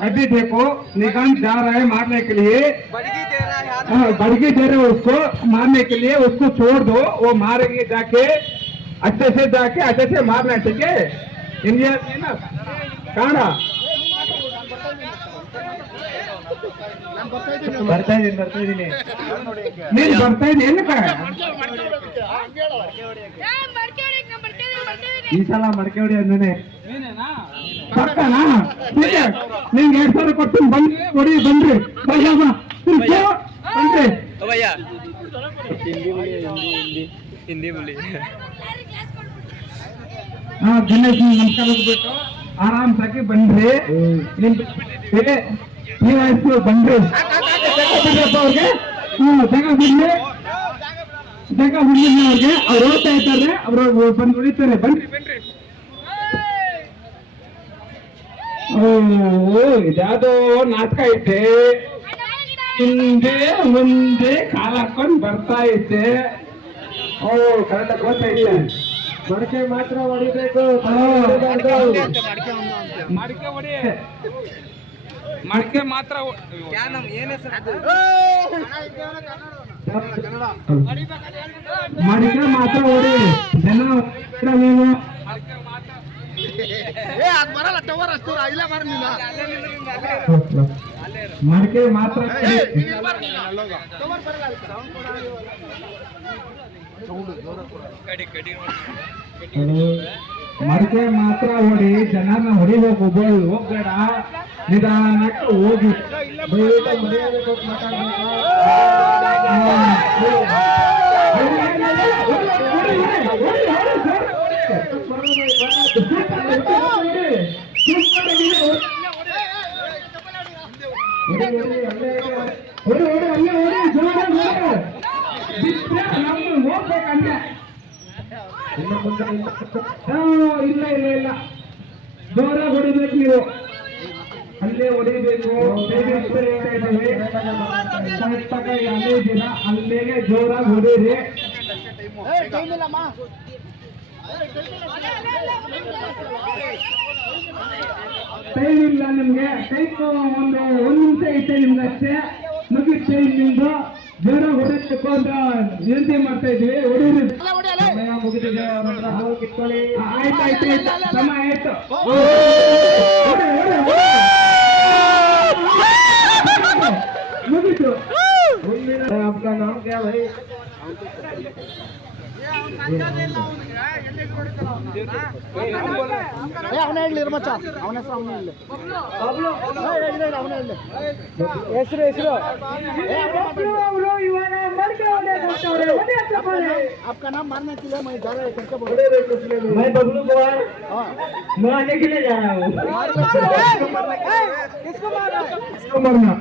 अभी देखो निगम जा रहा है मारने के लिए, बड़गी दे रहे उसको मारने के लिए, उसको छोड़ दो, वो मारेंगे जाके अच्छे से मारना, ठीक है। इंडिया में ना ಕಾಣ ಬರ್ತಾ ಇದ್ದೀನಿ ನೀನ್ ಬರ್ತಾ ಇದ್ದೀನಿ ಏನಕ್ಕ ಈ ಸಲ ಮಡಕೆ ಹೊಡಿ ಅಂದೇನೆ ಪಕ್ಕನಾ ನಿಂಗೆ 2000 ಕೊಡ್ತೀನಿ ಬನ್ನಿ ಹೊಡಿ ಬನ್ರಿ ಬನ್ರಿ ಹಿಂದಿ बोली ಗಣೇಶ್ ನಮಸ್ಕಾರ ಬಿಟ್ಟು ಆರಾಮ್ ಸಾಕಿ ಬನ್ರಿ ನೀವು ಬನ್ರಿ ಅವ್ರಿಗೆ ಜಾಗ ಬಿಡ್ಲಿ ಅವ್ರಿಗೆ ಅವ್ರು ಓದ್ತಾ ಇರ್ತಾರೆ ಅವ್ರು ಬಂದು ಹೊಡಿತಾರೆ ಬನ್ರಿ ಇದ್ಯಾವುದೋ ನಾಟಕ ಐತೆ ಹಿಂದೆ ಮುಂದೆ ಕಾಲ ಹಾಕೊಂಡು ಬರ್ತಾ ಐತೆ ಕರೆಕ್ಟಾಗಿ ಗೊತ್ತೈತೆ ಮಡಕೆ ಮಾತ್ರ ಹೊಡಿಬೇಕು ಮಡಕೆ ಮಾತ್ರ ಮಡಕೆ ಮಾತ್ರ ಹೊಡಿ ಜನ ನೀನು ಮಡಕೆ ಮಾತ್ರ ಮಡಕೆ ಮಾತ್ರ ಹೊಡಿ ಜನನ ಹೊಡಿಬೇಕು ಹೋಗ್ಬೇಡ ನಿಧಾನಕ್ಕೆ ಹೋಗಿ ಮರ್ಯಾದೆ ಕೊಟ್ಟು ಹೋಗ್ಬೇಕಂದ್ರೆ ಇಲ್ಲ ಜೋರ ಹೊಡಿಬೇಕು ನೀವು ಅಲ್ಲೇ ಹೊಡಿಬೇಕು ಅಲ್ಲೇ ದಿನ ಅಲ್ಲೇನೆ ಜೋರಾಗಿ ಹೊಡೀರಿ ಟೈಮ್ ಇಲ್ಲ ನಿಮ್ಗೆ ಟೈಮ್ ಒಂದು ನಿಮಿಷ ಐತೆ ನಿಮ್ಗೆ ಅಷ್ಟೇ ಮುಗಿದ ಟೈಮ್ ನಿಮ್ದು ಜೋರ ಹೊಡಿಬೇಕು ಅಂತ ವಿನಂತಿ ಮಾಡ್ತಾ ಇದ್ವಿ ಹೊಡೀರಿ ಸಮಯ ಮುಗಿದಿದೆ ಆಯ್ತು ಸಮಯ ಆಯ್ತು मुझे आपका नाम क्या भाई आपका नाम मारने के लिए मैं जा रहा हूँ मैं बबलू कुमार मारने के लिए जा रहा हूँ किसको मारा इसको मारना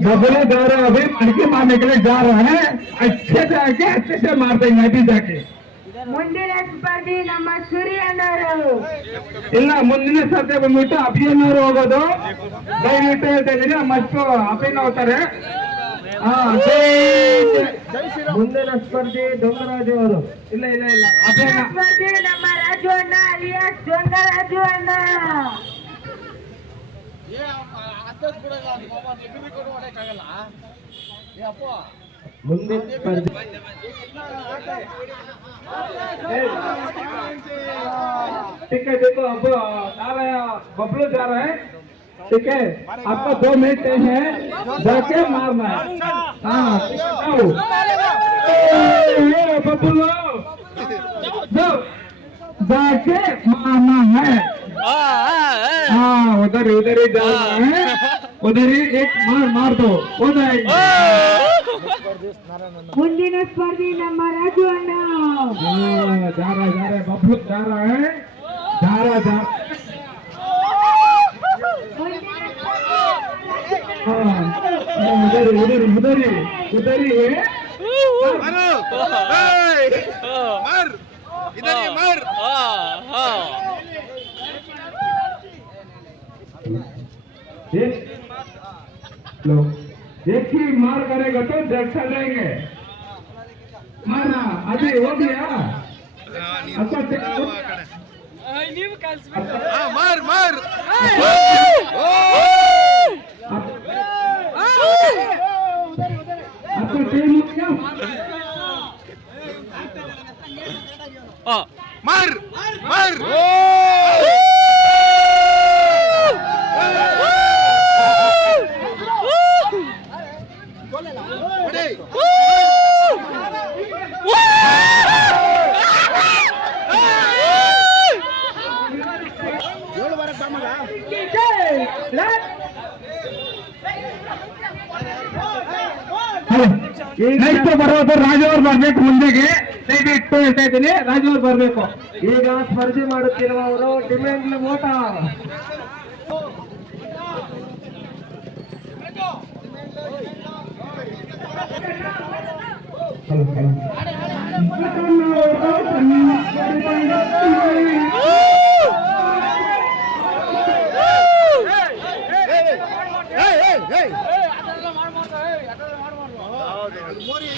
बबलू जा रहा है अभी मटकी मारने के लिए जा रहा है अच्छे से आके अच्छे से मार देंगे अभी जाके ಮುಂದಿನ ಸ್ಪರ್ಧಿ ನಮ್ಮ ಸೂರ್ಯನವರು ಇಲ್ಲ ಮುಂದಿನ ಸ್ಪರ್ಧೆ ಬಂದ್ಬಿಟ್ಟು ಅಭಿಯನ್ನವರು ಹೋಗೋದು ದಯವಿಟ್ಟು ಹೇಳ್ತಾ ಇದ್ದೀನಿ ಮಸ್ತು ಅಭಿಯನ್ನ ಹೋಗ್ತಾರೆ ಮುಂದಿನ ಸ್ಪರ್ಧಿ ದೊಂಗರಾಜು ಅವರು ಇಲ್ಲ ಅಭಿಯನ್ನ ಸ್ಪರ್ಧಿ ನಮ್ಮ ರಾಜು ಅಣ್ಣ ಅಲಿಯಾಸ್ ದೊಂಗರಾಜು ಅಣ್ಣ ಮುಂದಿನ ಸ್ಪರ್ಧಿ ठीक है देखो अब जा रहा है बबलू जा रहा है ठीक है आपका 2 मिनट है जाके मारना है बबलू जाके मारना है उधर ही जा रहा है उधर ही एक मार दो हो जाएगा ಮುಂದಿನ ಸ್ಪರ್ಧಿ ನಮ್ಮ ರಾಜು ಅಣ್ಣ जा रहा है बबलू जा रहा है उधर ही एक ही मार करेगा तो चल जाएंगे मारना अभी हो गया अच्छा मार मार आपका टाइम हो गया मार मार ಏಳು ಬರಕ್ ಬಾಮಗ ನೆಕ್ಸ್ಟ್ ಬರೋದು ರಾಜು ಅವ್ರು ಬರ್ಬೇಕು ಮುಂದೆಗೆ ದಯವಿಟ್ಟು ಹೇಳ್ತಾ ಇದ್ದೀನಿ ರಾಜು ಅವ್ರು ಬರ್ಬೇಕು ಈಗ ಸ್ಪರ್ಧೆ ಮಾಡುತ್ತಿರುವವರು ಡಿಮ್ಯಾಂಡ್ ಓಟ ಮೋರಿ